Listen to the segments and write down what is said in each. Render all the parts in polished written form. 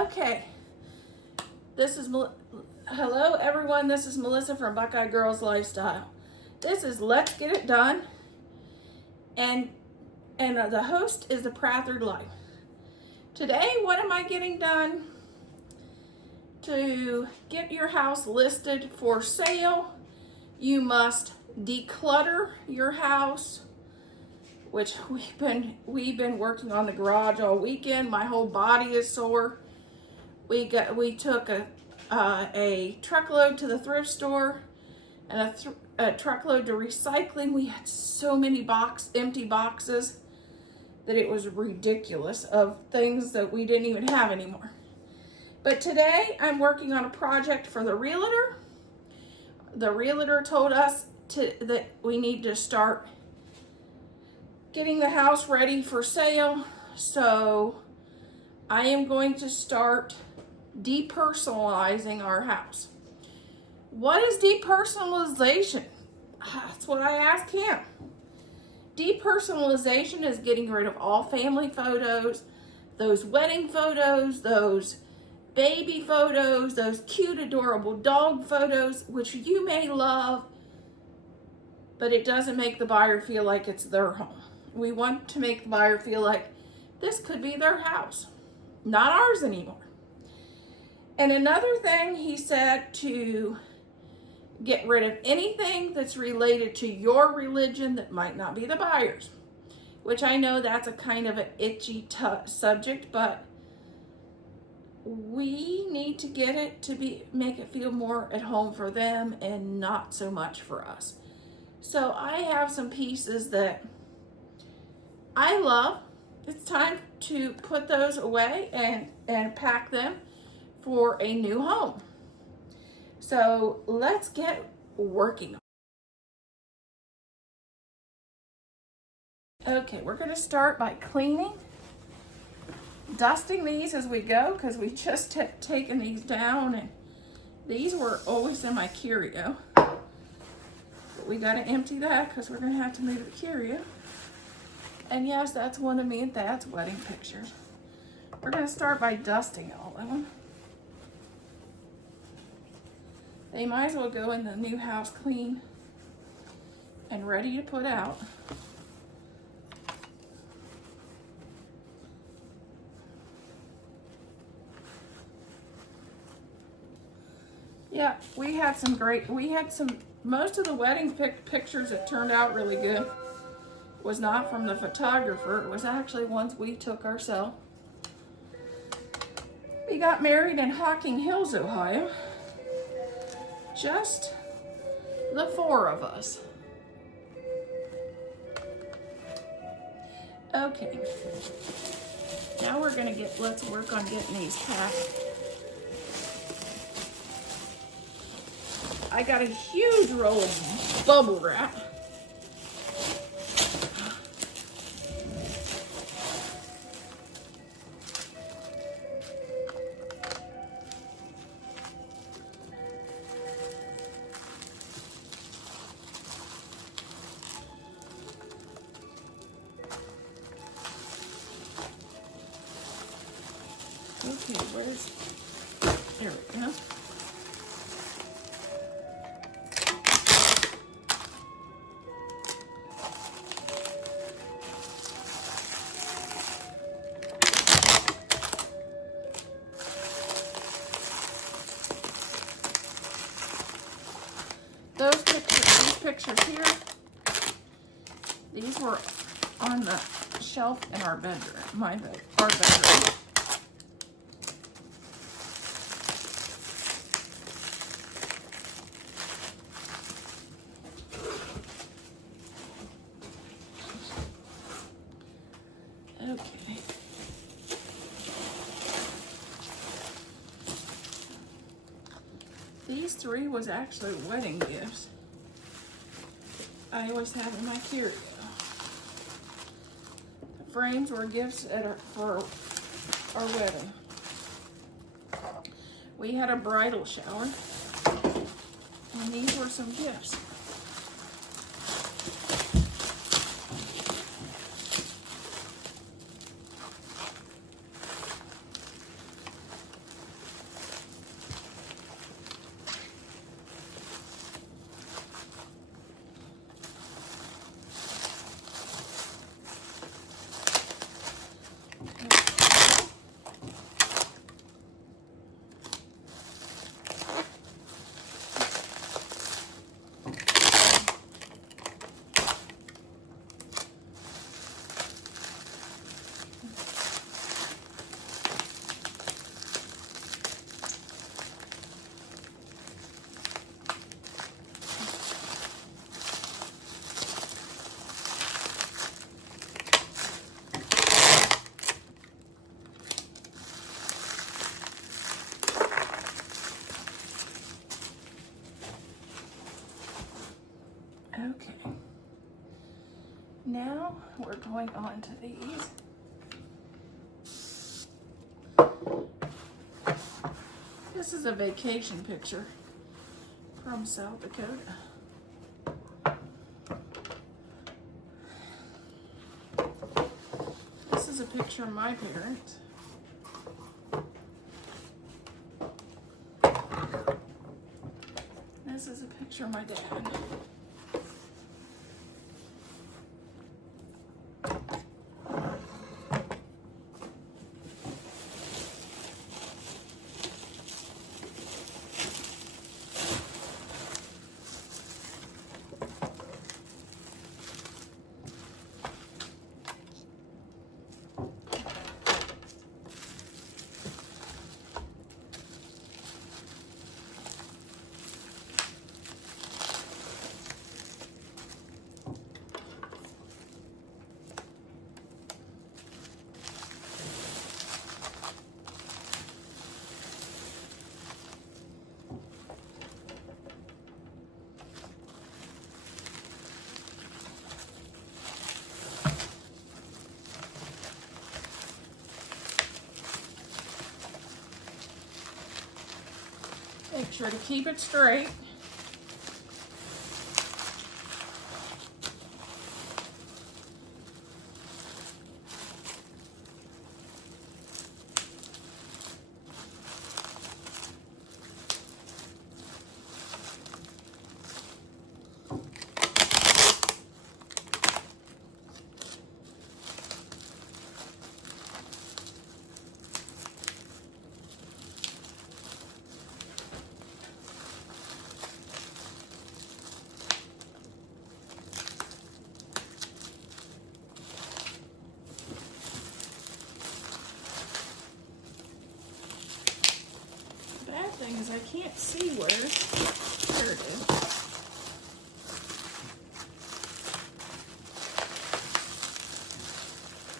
Okay, hello everyone, this is Melissa from Buckeye Girls Lifestyle. This is Let's Get It Done, and the host is the Prathered Life. Today, what am I getting done? To get your house listed for sale, you must declutter your house, which we've been working on the garage all weekend. My whole body is sore. We took a truckload to the thrift store and a truckload to recycling. We had so many empty boxes that it was ridiculous of things that we didn't even have anymore. But today I'm working on a project for the realtor. The realtor told us that we need to start getting the house ready for sale. So I am going to start depersonalizing our house. What is depersonalization? That's what I asked him. Depersonalization is getting rid of all family photos, those wedding photos, those baby photos, those cute, adorable dog photos, which you may love, but it doesn't make the buyer feel like it's their home. We want to make the buyer feel like this could be their house, not ours anymore. And another thing, he said to get rid of anything that's related to your religion that might not be the buyer's, which I know that's a kind of an itchy subject, but we need to get it to make it feel more at home for them and not so much for us. So I have some pieces that I love. It's time to put those away and pack them for a new home. So let's get working. Okay, we're going to start by cleaning, dusting these as we go, because we just taken these down, and these were always in my curio. But we got to empty that because we're going to have to move the curio. And yes, that's one of me and Dad's wedding pictures. We're going to start by dusting all of them. They might as well go in the new house clean and ready to put out. Yeah, most of the wedding pictures that turned out really good was not from the photographer. It was actually ones we took ourselves. We got married in Hocking Hills, Ohio. Just the four of us. Okay. Now let's work on getting these packed. I got a huge roll of bubble wrap. Okay, there we go. These pictures here, these were on the shelf in our bedroom, our bedroom. Okay. These three was actually wedding gifts. I always have in my curio. The frames were gifts for our wedding. We had a bridal shower, and these were some gifts. we're going on to these. This is a vacation picture from South Dakota. This is a picture of my parents. This is a picture of my dad. Make sure to keep it straight. Thing is I can't see where it is.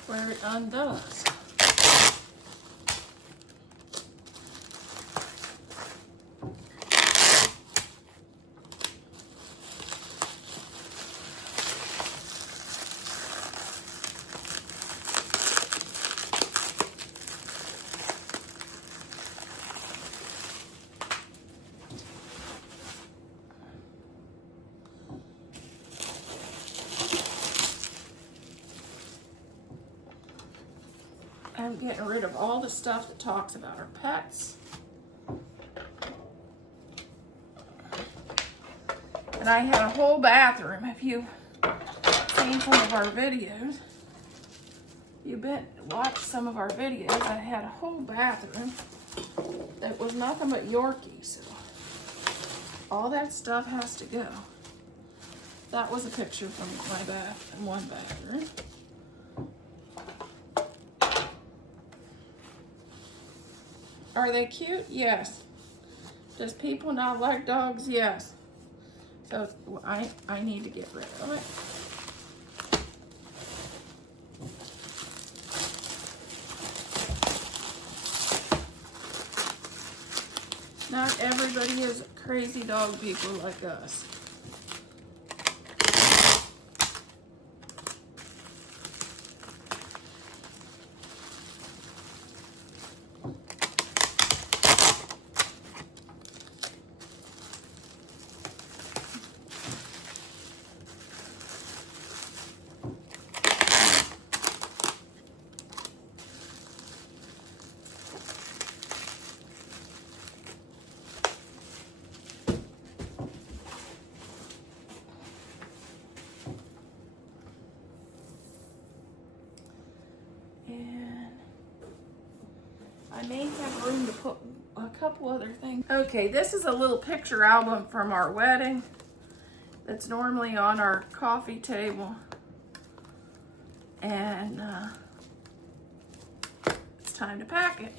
Where it undoes. I'm getting rid of all the stuff that talks about our pets. And I had a whole bathroom. If you've seen some of our videos, you've watched some of our videos, I had a whole bathroom that was nothing but Yorkies. So all that stuff has to go. That was a picture from one bathroom. Are they cute? Yes. Does people not like dogs? Yes. So I need to get rid of it. Not everybody is crazy dog people like us. I may have room to put a couple other things. Okay, this is a little picture album from our wedding that's normally on our coffee table. And it's time to pack it.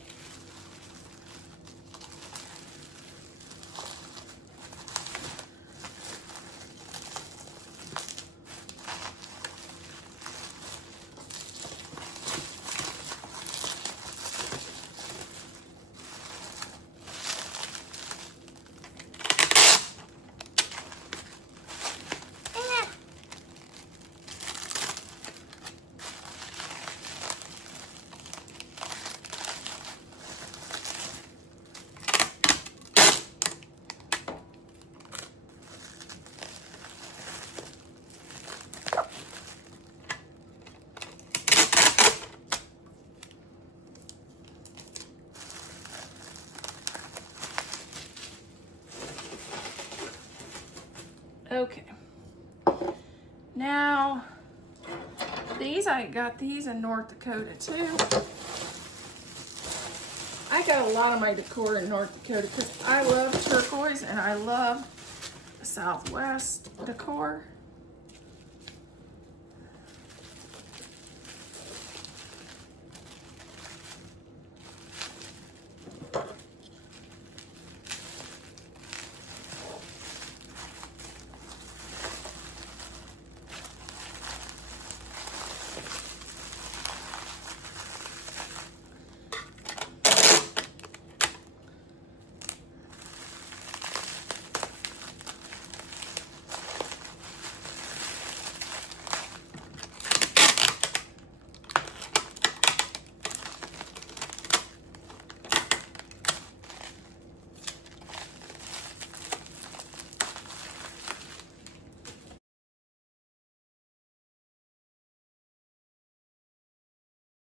Okay. Now, I got these in North Dakota too. I got a lot of my decor in North Dakota because I love turquoise and I love the Southwest decor.